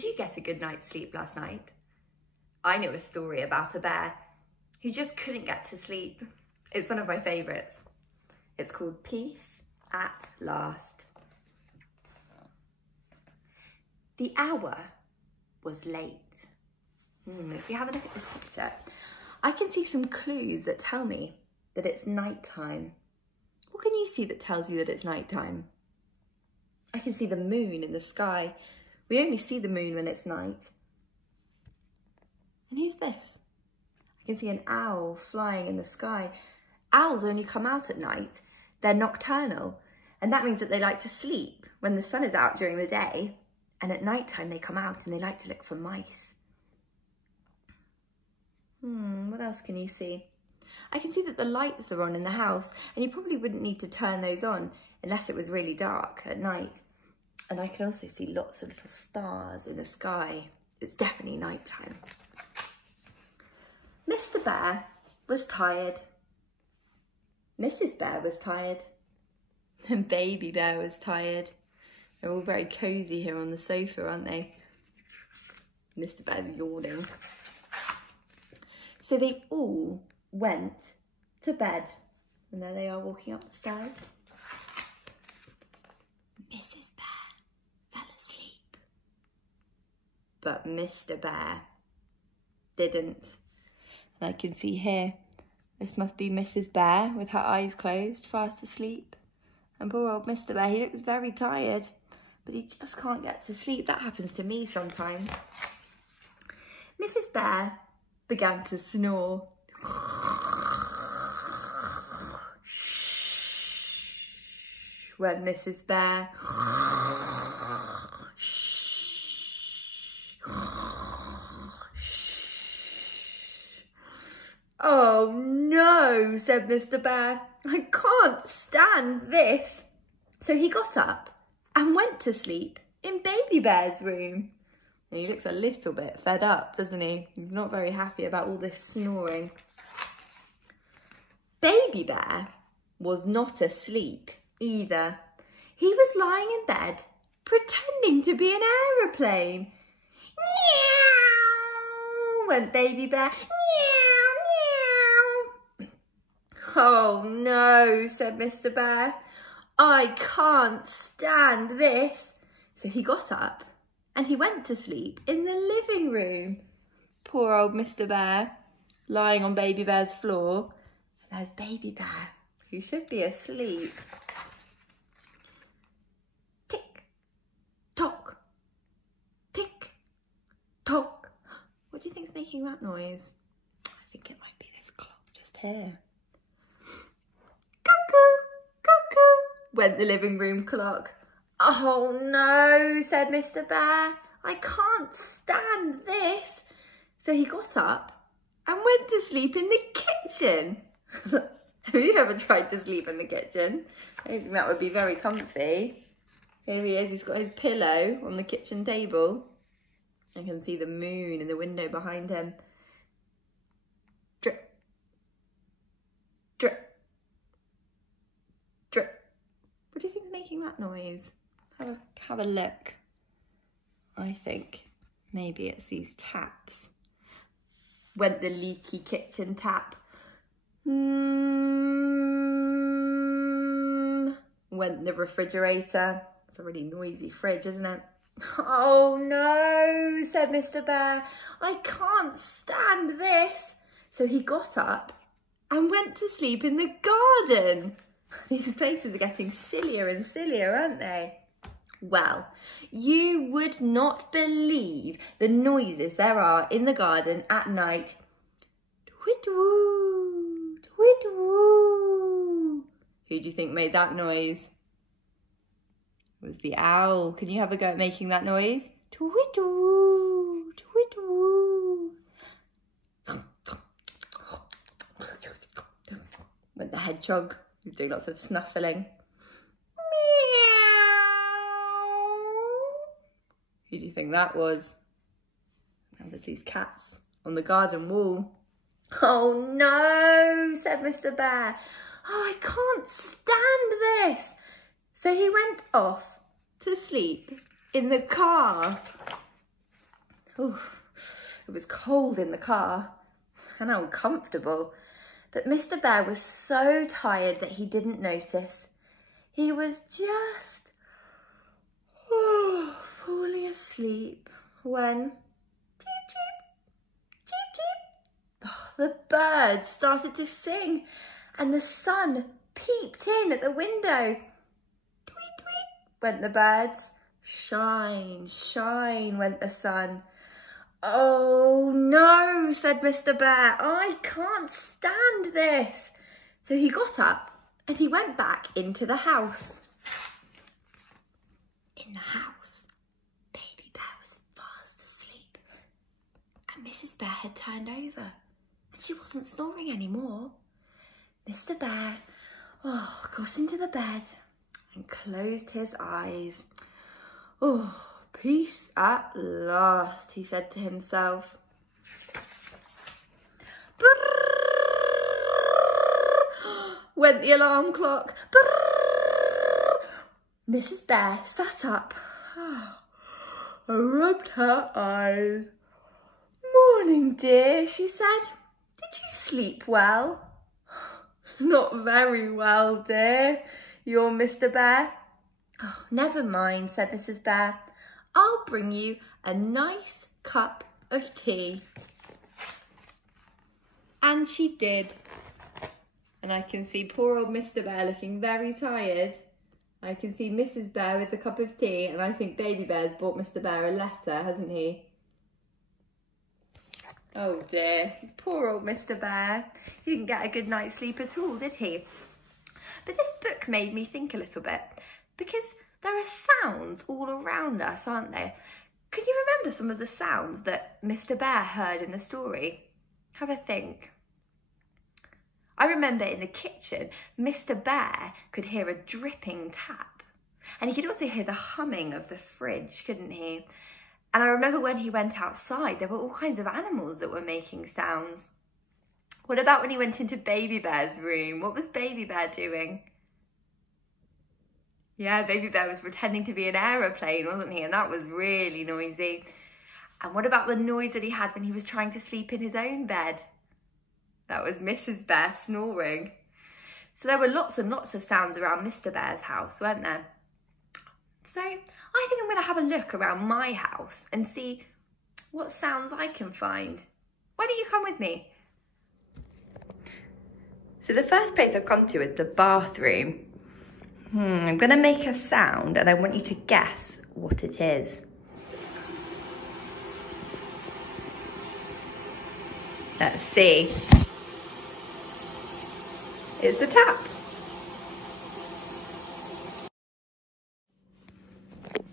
Did you get a good night's sleep last night? I know a story about a bear who just couldn't get to sleep. It's one of my favourites. It's called Peace at Last. The hour was late. If you have a look at this picture, I can see some clues that tell me that it's night time. What can you see that tells you that it's night time? I can see the moon in the sky. We only see the moon when it's night. And who's this? I can see an owl flying in the sky. Owls only come out at night. They're nocturnal, and that means that they like to sleep when the sun is out during the day, and at night time they come out and they like to look for mice. What else can you see? I can see that the lights are on in the house, and you probably wouldn't need to turn those on unless it was really dark at night. And I can also see lots of little stars in the sky. It's definitely night time. Mr. Bear was tired. Mrs. Bear was tired. And Baby Bear was tired. They're all very cosy here on the sofa, aren't they? Mr. Bear's yawning. So they all went to bed. And there they are walking up the stairs. Mrs. Bear fell asleep. But Mr. Bear didn't. And I can see here, this must be Mrs. Bear with her eyes closed, fast asleep. And poor old Mr. Bear, he looks very tired, but he just can't get to sleep. That happens to me sometimes. Mrs. Bear began to snore. Went Mrs. Bear. Oh no, said Mr. Bear. I can't stand this. So he got up and went to sleep in Baby Bear's room. And he looks a little bit fed up, doesn't he? He's not very happy about all this snoring. Baby Bear was not asleep either. He was lying in bed, pretending to be an aeroplane. Meow, went Baby Bear. Meow, meow. Oh no, said Mr. Bear. I can't stand this. So he got up and he went to sleep in the living room. Poor old Mr. Bear, lying on Baby Bear's floor. There's Baby Bear, who should be asleep. Tick, tock, tick, tock. What do you think's making that noise? I think it might be this clock just here. Cuckoo, cuckoo, went the living room clock. Oh no, said Mr. Bear. I can't stand this. So he got up and went to sleep in the kitchen. Have you ever tried to sleep in the kitchen? I don't think that would be very comfy. Here he is, he's got his pillow on the kitchen table. I can see the moon in the window behind him. Drip, drip, drip. What do you think's making that noise? Have a look. I think maybe it's these taps. Went the leaky kitchen tap. Went the refrigerator. It's a really noisy fridge, isn't it? Oh no, said Mr. Bear. I can't stand this. So he got up and went to sleep in the garden. These places are getting sillier and sillier, aren't they? Well, you would not believe the noises there are in the garden at night. Tweet-woo, tweet-woo. Who do you think made that noise? It was the owl. Can you have a go at making that noise? Tweet-woo, tweet-woo. Went the hedgehog, who's doing lots of snuffling. Who do you think that was? That was these cats on the garden wall. Oh no, said Mr. Bear. Oh, I can't stand this. So he went off to sleep in the car. Oof, it was cold in the car and uncomfortable, but Mr. Bear was so tired that he didn't notice. He was just falling asleep when cheep, cheep, cheep, cheep, the birds started to sing and the sun peeped in at the window. Tweet, tweet went the birds. Shine, shine went the sun. Oh no, said Mr. Bear, I can't stand this. So he got up and he went back into the house. In the house, Baby Bear was fast asleep and Mrs. Bear had turned over and she wasn't snoring anymore. Mr. Bear got into the bed and closed his eyes. Oh, peace at last, he said to himself. Brrr, went the alarm clock. Brrr. Mrs. Bear sat up and rubbed her eyes. Morning, dear, she said. Did you sleep well? Not very well, dear. You're Mr. Bear. Oh, never mind, said Mrs. Bear. I'll bring you a nice cup of tea. And she did. And I can see poor old Mr. Bear looking very tired. I can see Mrs. Bear with the cup of tea, and I think Baby Bear's brought Mr. Bear a letter, hasn't he? Oh dear, poor old Mr. Bear. He didn't get a good night's sleep at all, did he? But this book made me think a little bit, because there are sounds all around us, aren't there? Can you remember some of the sounds that Mr. Bear heard in the story? Have a think. I remember in the kitchen, Mr. Bear could hear a dripping tap. And he could also hear the humming of the fridge, couldn't he? And I remember when he went outside, there were all kinds of animals that were making sounds. What about when he went into Baby Bear's room? What was Baby Bear doing? Yeah, Baby Bear was pretending to be an aeroplane, wasn't he? And that was really noisy. And what about the noise that he had when he was trying to sleep in his own bed? That was Mrs. Bear snoring. So there were lots and lots of sounds around Mr. Bear's house, weren't there? So I think I'm going to have a look around my house and see what sounds I can find. Why don't you come with me? So the first place I've come to is the bathroom. I'm going to make a sound and I want you to guess what it is. Let's see. It's the tap.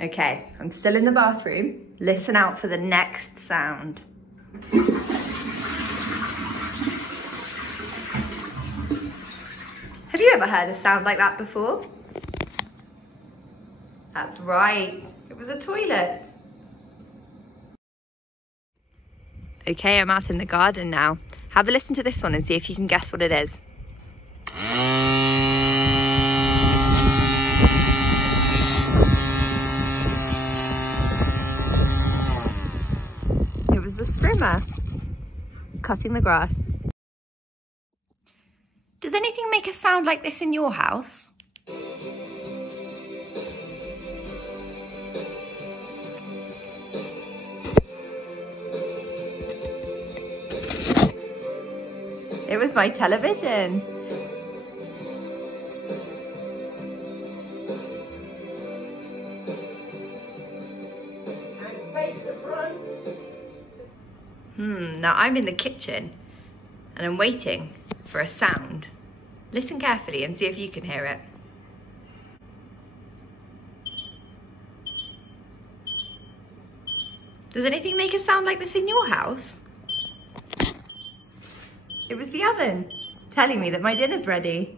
Okay, I'm still in the bathroom. Listen out for the next sound. Have you ever heard a sound like that before? That's right, it was a toilet. Okay, I'm out in the garden now. Have a listen to this one and see if you can guess what it is. It was the strimmer cutting the grass. Does anything make a sound like this in your house? It was my television. And face the front. Now I'm in the kitchen and I'm waiting for a sound. Listen carefully and see if you can hear it. Does anything make a sound like this in your house? It was the oven telling me that my dinner's ready.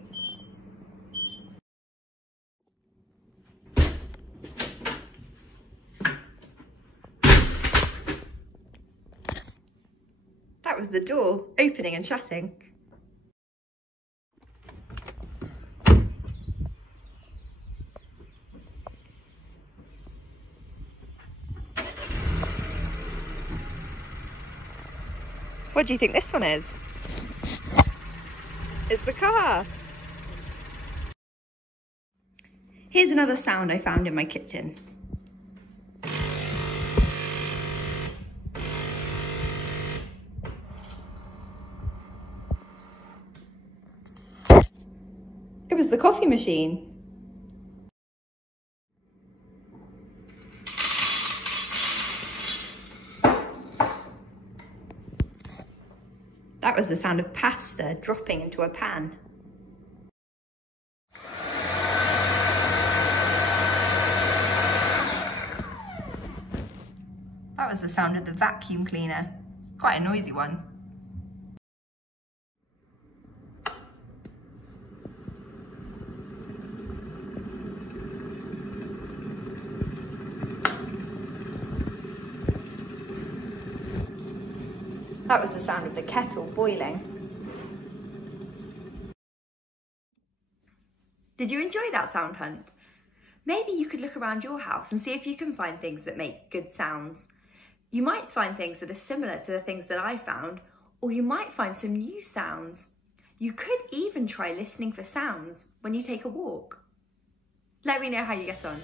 That was the door opening and shutting. What do you think this one is? It's the car. Here's another sound I found in my kitchen. It was the coffee machine. That was the sound of pasta dropping into a pan. That was the sound of the vacuum cleaner. It's quite a noisy one. That was the sound of the kettle boiling. Did you enjoy that sound hunt? Maybe you could look around your house and see if you can find things that make good sounds. You might find things that are similar to the things that I found, or you might find some new sounds. You could even try listening for sounds when you take a walk. Let me know how you get on.